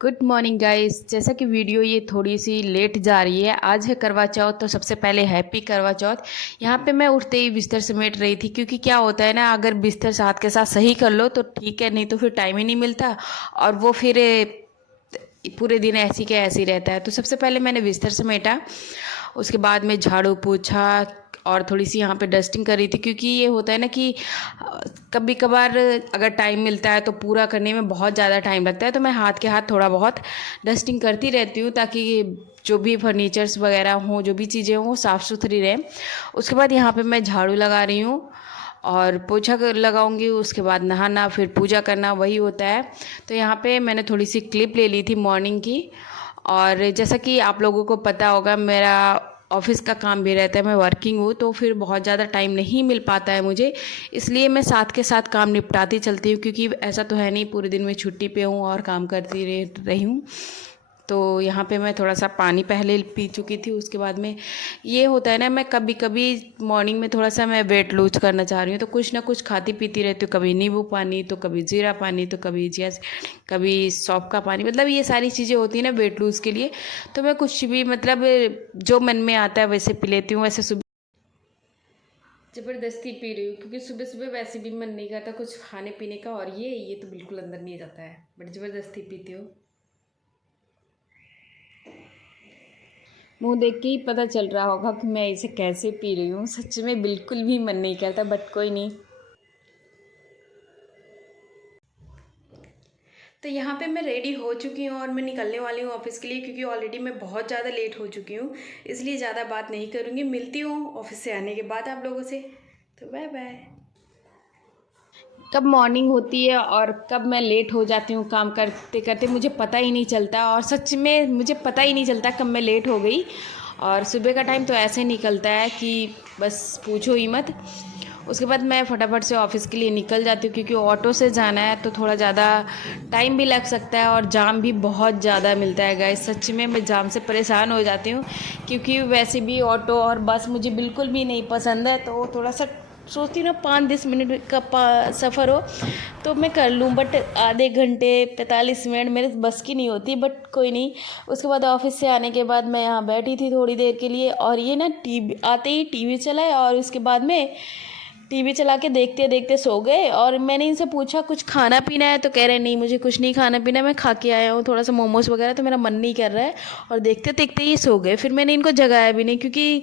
Good morning guys. जैसा कि video ये थोड़ी सी लेट जा रही है, आज है करवा चौथ। तो सबसे पहले हैप्पी करवा चौथ। यहाँ पे मैं उठते ही बिस्तर समेट रही थी, क्योंकि क्या होता है ना, अगर बिस्तर साथ के साथ सही कर लो तो ठीक है, नहीं तो फिर टाइम ही नहीं मिलता और वो फिर पूरे दिन ऐसी के ऐसे ही रहता है। तो सबसे पहले मैंने बिस्तर समेटा, उसके बाद में झाड़ू पोछा और थोड़ी सी यहाँ पे डस्टिंग कर रही थी, क्योंकि ये होता है ना कि कभी कभार अगर टाइम मिलता है तो पूरा करने में बहुत ज़्यादा टाइम लगता है, तो मैं हाथ के हाथ थोड़ा बहुत डस्टिंग करती रहती हूँ, ताकि जो भी फर्नीचर्स वगैरह हों, जो भी चीज़ें हों, वो साफ़ सुथरी रहें। उसके बाद यहाँ पे मैं झाड़ू लगा रही हूँ और पोछा लगाऊंगी, उसके बाद नहाना, फिर पूजा करना, वही होता है। तो यहाँ पे मैंने थोड़ी सी क्लिप ले ली थी मॉर्निंग की। और जैसा कि आप लोगों को पता होगा, मेरा ऑफिस का काम भी रहता है, मैं वर्किंग हूँ, तो फिर बहुत ज़्यादा टाइम नहीं मिल पाता है मुझे। इसलिए मैं साथ के साथ काम निपटाती चलती हूँ, क्योंकि ऐसा तो है नहीं पूरे दिन में छुट्टी पे हूँ और काम करती रही हूँ। तो यहाँ पे मैं थोड़ा सा पानी पहले पी चुकी थी। उसके बाद में ये होता है ना, मैं कभी कभी मॉर्निंग में थोड़ा सा मैं वेट लूज करना चाह रही हूँ, तो कुछ ना कुछ खाती पीती रहती हूँ। कभी नींबू पानी, तो कभी जीरा पानी, तो कभी कभी सौंफ का पानी, मतलब ये सारी चीज़ें होती हैं ना वेट लूज़ के लिए। तो मैं कुछ भी मतलब जो मन में आता है वैसे पी लेती हूँ। वैसे सुबह ज़बरदस्ती पी रही हूँ, क्योंकि सुबह सुबह वैसे भी मन नहीं करता कुछ खाने पीने का, और ये तो बिल्कुल अंदर नहीं जाता है, बट ज़बरदस्ती पीती हूँ। मुंह देख के ही पता चल रहा होगा कि मैं इसे कैसे पी रही हूँ। सच में बिल्कुल भी मन नहीं करता, बट कोई नहीं। तो यहाँ पे मैं रेडी हो चुकी हूँ और मैं निकलने वाली हूँ ऑफिस के लिए, क्योंकि ऑलरेडी मैं बहुत ज़्यादा लेट हो चुकी हूँ। इसलिए ज़्यादा बात नहीं करूँगी, मिलती हूँ ऑफिस से आने के बाद आप लोगों से। तो बाय बाय। कब मॉर्निंग होती है और कब मैं लेट हो जाती हूँ काम करते करते, मुझे पता ही नहीं चलता। और सच में मुझे पता ही नहीं चलता कब मैं लेट हो गई। और सुबह का टाइम तो ऐसे निकलता है कि बस पूछो ही मत। उसके बाद मैं फटाफट से ऑफिस के लिए निकल जाती हूँ, क्योंकि ऑटो से जाना है तो थोड़ा ज़्यादा टाइम भी लग सकता है और जाम भी बहुत ज़्यादा मिलता है गाइस। सच में मैं जाम से परेशान हो जाती हूँ, क्योंकि वैसे भी ऑटो और बस मुझे बिल्कुल भी नहीं पसंद है। तो थोड़ा सा सोचती हूँ ना, 5-10 मिनट का सफ़र हो तो मैं कर लूँ, बट आधे घंटे 45 मिनट मेरे बस की नहीं होती, बट कोई नहीं। उसके बाद ऑफिस से आने के बाद मैं यहाँ बैठी थी थोड़ी देर के लिए, और ये ना टीवी आते ही टीवी चलाए और उसके बाद में टीवी चला के देखते देखते सो गए। और मैंने इनसे पूछा कुछ खाना पीना है, तो कह रहे नहीं मुझे कुछ नहीं खाना पीना, मैं खा के आया हूँ थोड़ा सा मोमोज वगैरह, तो मेरा मन नहीं कर रहा है। और देखते देखते ये सो गए। फिर मैंने इनको जगाया भी नहीं, क्योंकि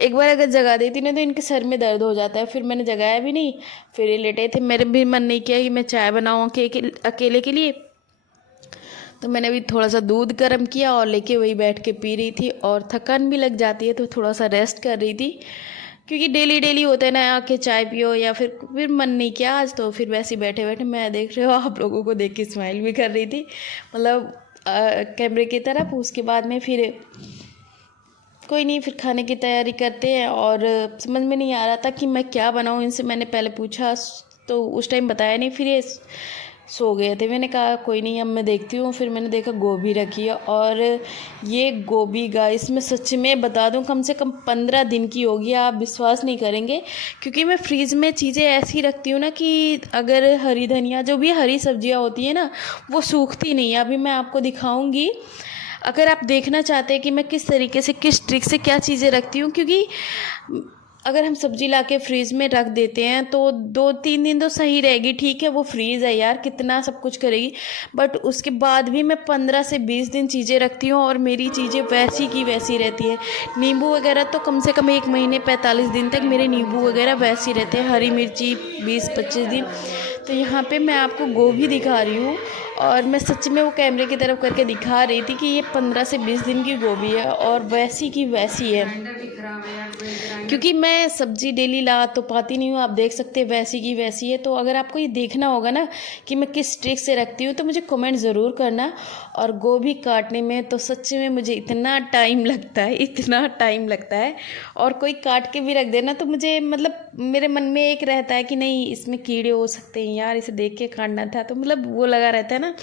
एक बार अगर जगा देती ना तो इनके सर में दर्द हो जाता है। फिर मैंने जगाया भी नहीं, फिर ये लेटे थे। मेरे भी मन नहीं किया कि मैं चाय बनाऊँ अकेले के लिए। तो मैंने भी थोड़ा सा दूध गर्म किया और लेके वही बैठ के पी रही थी। और थकान भी लग जाती है तो थोड़ा सा रेस्ट कर रही थी, क्योंकि डेली डेली होता है ना, आके चाय पियो या फिर मन नहीं किया आज, तो फिर वैसे ही बैठे बैठे मैं देख रहे हो आप लोगों को देख के स्माइल भी कर रही थी, मतलब कैमरे की तरफ। उसके बाद में फिर कोई नहीं, फिर खाने की तैयारी करते हैं। और समझ में नहीं आ रहा था कि मैं क्या बनाऊँ। इनसे मैंने पहले पूछा तो उस टाइम बताया नहीं, फिर ये सो गए थे। मैंने कहा कोई नहीं अब मैं देखती हूँ। फिर मैंने देखा गोभी रखी है, और ये गोभी गाइस मैं सच में बता दूँ कम से कम 15 दिन की होगी, आप विश्वास नहीं करेंगे। क्योंकि मैं फ्रीज़ में चीज़ें ऐसी रखती हूँ ना कि अगर हरी धनिया जो भी हरी सब्जियाँ होती हैं ना, वो सूखती नहीं है। अभी मैं आपको दिखाऊँगी, अगर आप देखना चाहते हैं कि मैं किस तरीके से किस ट्रिक से क्या चीज़ें रखती हूँ। क्योंकि अगर हम सब्जी ला के फ्रीज़ में रख देते हैं तो 2-3 दिन तो सही रहेगी, ठीक है वो फ्रीज़ है यार, कितना सब कुछ करेगी। बट उसके बाद भी मैं 15 से 20 दिन चीज़ें रखती हूँ और मेरी चीज़ें वैसी की वैसी रहती है। नींबू वगैरह तो कम से कम 1 महीने 45 दिन तक मेरे नींबू वगैरह वैसे ही रहते हैं। हरी मिर्ची 20-25 दिन। तो यहाँ पे मैं आपको गोभी दिखा रही हूँ, और मैं सच में वो कैमरे की तरफ करके दिखा रही थी कि ये 15 से 20 दिन की गोभी है और वैसी की वैसी है। क्योंकि मैं सब्ज़ी डेली ला तो पाती नहीं हूँ, आप देख सकते हैं वैसी की वैसी है। तो अगर आपको ये देखना होगा ना कि मैं किस ट्रिक से रखती हूँ, तो मुझे कमेंट ज़रूर करना। और गोभी काटने में तो सच में मुझे इतना टाइम लगता है, इतना टाइम लगता है। और कोई काट के भी रख देना तो मुझे मतलब मेरे मन में एक रहता है कि नहीं इसमें कीड़े हो सकते हैं यार, इसे देख के काटना था, तो मतलब वो लगा रहता है ना।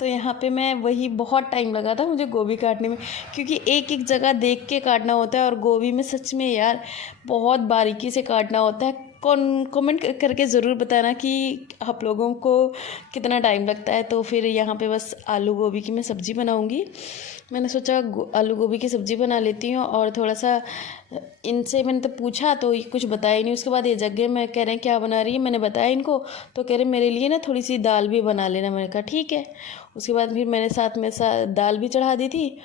तो यहाँ पे मैं वही बहुत टाइम लगा था मुझे गोभी काटने में, क्योंकि एक एक जगह देख के काटना होता है। और गोभी में सच में यार बहुत बारीकी से काटना होता है। कमेंट करके ज़रूर बताना कि आप लोगों को कितना टाइम लगता है। तो फिर यहाँ पे बस आलू गोभी की मैं सब्ज़ी बनाऊँगी। मैंने सोचा आलू गोभी की सब्ज़ी बना लेती हूँ। और थोड़ा सा इनसे मैंने तो पूछा तो ये कुछ बताया नहीं। उसके बाद ये जगह मैं कह रहे हैं क्या बना रही है, मैंने बताया इनको तो कह रहे मेरे लिए ना थोड़ी सी दाल भी बना लेना। मैंने कहा ठीक है। उसके बाद फिर मैंने साथ में दाल भी चढ़ा दी थी।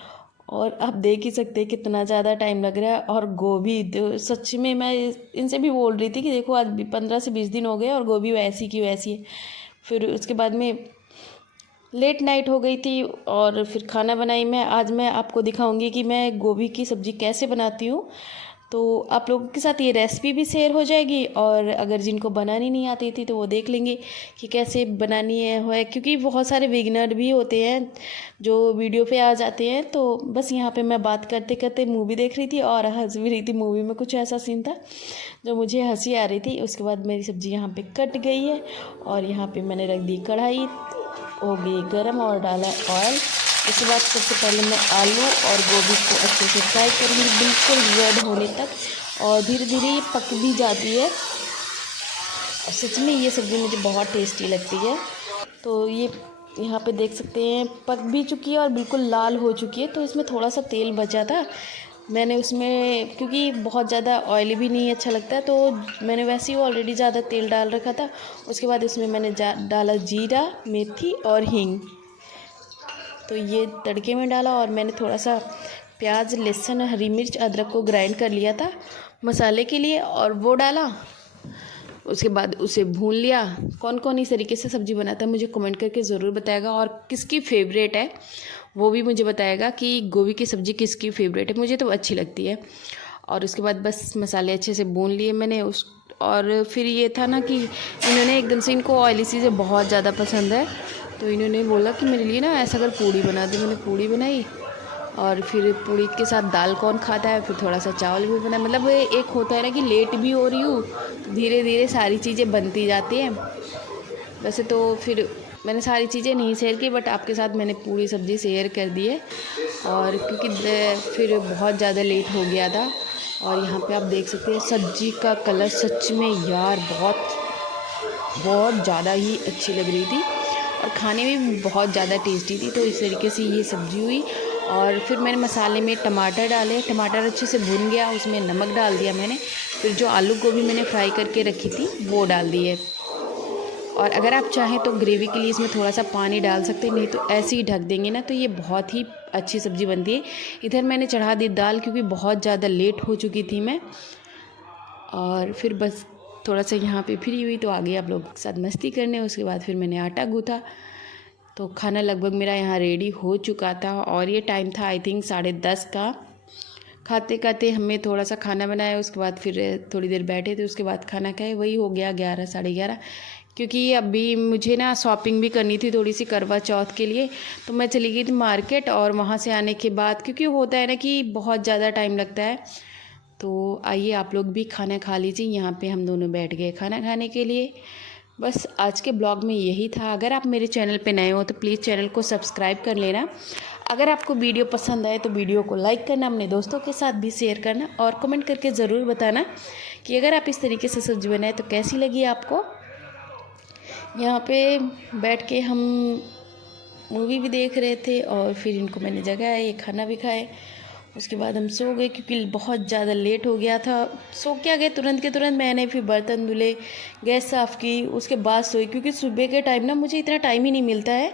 और आप देख ही सकते हैं कितना ज़्यादा टाइम लग रहा है। और गोभी सच में मैं इनसे भी बोल रही थी कि देखो आज 15 से 20 दिन हो गए और गोभी वैसी की वैसी है। फिर उसके बाद में लेट नाइट हो गई थी और फिर खाना बनाई मैं। आज मैं आपको दिखाऊंगी कि मैं गोभी की सब्ज़ी कैसे बनाती हूँ। तो आप लोगों के साथ ये रेसिपी भी शेयर हो जाएगी। और अगर जिनको बनानी नहीं आती थी तो वो देख लेंगे कि कैसे बनानी है क्योंकि बहुत सारे बिगिनर भी होते हैं जो वीडियो पे आ जाते हैं। तो बस यहाँ पे मैं बात करते करते मूवी देख रही थी और हंस भी रही थी। मूवी में कुछ ऐसा सीन था जो मुझे हंसी आ रही थी। उसके बाद मेरी सब्ज़ी यहाँ पे कट गई है और यहाँ पे मैंने रख दी कढ़ाई, हो गई गरम और डाला ऑयल। उसके बाद सबसे पहले मैं आलू और गोभी को अच्छे से फ्राई करूँगी बिल्कुल रेड होने तक। और धीरे धीरे ये पक भी जाती है और सच में ये सब्ज़ी मुझे बहुत टेस्टी लगती है। तो ये यहाँ पे देख सकते हैं पक भी चुकी है और बिल्कुल लाल हो चुकी है। तो इसमें थोड़ा सा तेल बचा था, मैंने उसमें क्योंकि बहुत ज़्यादा ऑयली भी नहीं अच्छा लगता है तो मैंने वैसे ही ऑलरेडी ज़्यादा तेल डाल रखा था। उसके बाद इसमें मैंने डाला जीरा, मेथी और हींग। तो ये तड़के में डाला और मैंने थोड़ा सा प्याज, लहसुन, हरी मिर्च, अदरक को ग्राइंड कर लिया था मसाले के लिए और वो डाला। उसके बाद उसे भून लिया। कौन कौन इस तरीके से सब्ज़ी बनाता है मुझे कमेंट करके ज़रूर बताएगा। और किसकी फेवरेट है वो भी मुझे बताएगा कि गोभी की सब्ज़ी किसकी फेवरेट है। मुझे तो अच्छी लगती है। और उसके बाद बस मसाले अच्छे से भून लिए मैंने और फिर ये था ना कि इन्होंने एकदम से, इनको ऑयली चीज़ें बहुत ज़्यादा पसंद है तो इन्होंने बोला कि मेरे लिए ना ऐसा कर पूड़ी बना दे। मैंने पूड़ी बनाई और फिर पूड़ी के साथ दाल कौन खाता है, फिर थोड़ा सा चावल भी बनाया। मतलब एक होता है ना कि लेट भी हो रही हूँ, धीरे धीरे सारी चीज़ें बनती जाती हैं। वैसे तो फिर मैंने सारी चीज़ें नहीं शेयर की बट आपके साथ मैंने पूरी सब्ज़ी शेयर कर दी है। और क्योंकि फिर बहुत ज़्यादा लेट हो गया था। और यहाँ पे आप देख सकते हैं सब्ज़ी का कलर सच में यार बहुत ज़्यादा ही अच्छी लग रही थी और खाने में भी बहुत ज़्यादा टेस्टी थी। तो इस तरीके से ये सब्ज़ी हुई। और फिर मैंने मसाले में टमाटर डाले, टमाटर अच्छे से भुन गया, उसमें नमक डाल दिया मैंने। फिर जो आलू गोभी मैंने फ्राई करके रखी थी वो डाल दी है। और अगर आप चाहें तो ग्रेवी के लिए इसमें थोड़ा सा पानी डाल सकते हैं, नहीं तो ऐसे ही ढक देंगे ना तो ये बहुत ही अच्छी सब्ज़ी बनती है। इधर मैंने चढ़ा दी दाल क्योंकि बहुत ज़्यादा लेट हो चुकी थी मैं। और फिर बस थोड़ा सा यहाँ पे फ्री हुई तो आ गई आप लोगों के साथ मस्ती करने। उसके बाद फिर मैंने आटा गूँथा तो खाना लगभग मेरा यहाँ रेडी हो चुका था। और ये टाइम था आई थिंक 10:30 का। खाते खाते हमें थोड़ा सा खाना बनाया, उसके बाद फिर थोड़ी देर बैठे थे, उसके बाद खाना खाए, वही हो गया 11 साढ़े 11। क्योंकि अभी मुझे ना शॉपिंग भी करनी थी थोड़ी सी करवा चौथ के लिए। तो मैं चली गई थी मार्केट और वहाँ से आने के बाद क्योंकि होता है ना कि बहुत ज़्यादा टाइम लगता है। तो आइए आप लोग भी खाना खा लीजिए। यहाँ पे हम दोनों बैठ गए खाना खाने के लिए। बस आज के ब्लॉग में यही था। अगर आप मेरे चैनल पे नए हो तो प्लीज़ चैनल को सब्सक्राइब कर लेना। अगर आपको वीडियो पसंद आए तो वीडियो को लाइक करना, अपने दोस्तों के साथ भी शेयर करना और कमेंट करके ज़रूर बताना कि अगर आप इस तरीके से सब्ज़ी बनाए तो कैसी लगी आपको। यहाँ पे बैठ के हम मूवी भी देख रहे थे और फिर इनको मैंने जगाया, ये खाना भी खाए। उसके बाद हम सो गए क्योंकि बहुत ज़्यादा लेट हो गया था। सो क्या गए तुरंत के तुरंत मैंने फिर बर्तन धुले, गैस साफ़ की, उसके बाद सोई क्योंकि सुबह के टाइम ना मुझे इतना टाइम ही नहीं मिलता है।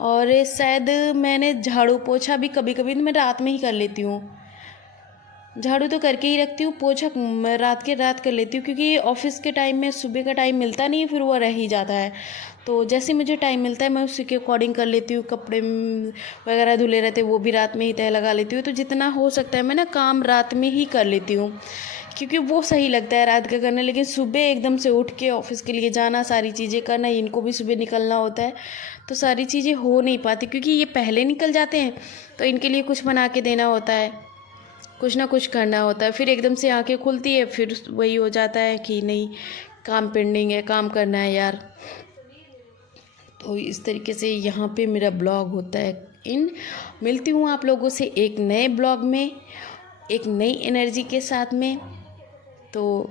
और शायद मैंने झाड़ू पोछा भी कभी कभी मैं रात में ही कर लेती हूँ। झाड़ू तो करके ही रखती हूँ, पोछा रात कर लेती हूँ क्योंकि ऑफिस के टाइम में सुबह का टाइम मिलता नहीं है, फिर वो रह ही जाता है। तो जैसे मुझे टाइम मिलता है मैं उसी के अकॉर्डिंग कर लेती हूँ। कपड़े वगैरह धुले रहते वो भी रात में ही तय लगा लेती हूँ। तो जितना हो सकता है मैं ना काम रात में ही कर लेती हूँ क्योंकि वो सही लगता है रात का करना। लेकिन सुबह एकदम से उठ के ऑफिस के लिए जाना, सारी चीज़ें करना, इनको भी सुबह निकलना होता है तो सारी चीज़ें हो नहीं पाती क्योंकि ये पहले निकल जाते हैं तो इनके लिए कुछ बना के देना होता है, कुछ ना कुछ करना होता है। फिर एकदम से आंखें खुलती है, फिर वही हो जाता है कि नहीं काम पेंडिंग है, काम करना है यार। तो इस तरीके से यहाँ पे मेरा ब्लॉग होता है। मिलती हूँ आप लोगों से एक नए ब्लॉग में, एक नई एनर्जी के साथ में। तो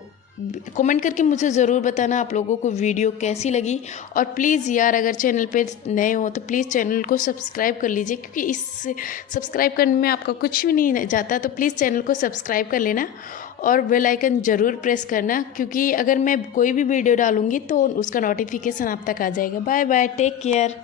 कमेंट करके मुझे ज़रूर बताना आप लोगों को वीडियो कैसी लगी। और प्लीज़ यार, अगर चैनल पे नए हो तो प्लीज़ चैनल को सब्सक्राइब कर लीजिए, क्योंकि इस सब्सक्राइब करने में आपका कुछ भी नहीं जाता। तो प्लीज़ चैनल को सब्सक्राइब कर लेना और बेल आइकन ज़रूर प्रेस करना, क्योंकि अगर मैं कोई भी वीडियो डालूँगी तो उसका नोटिफिकेशन आप तक आ जाएगा। Bye bye, take care.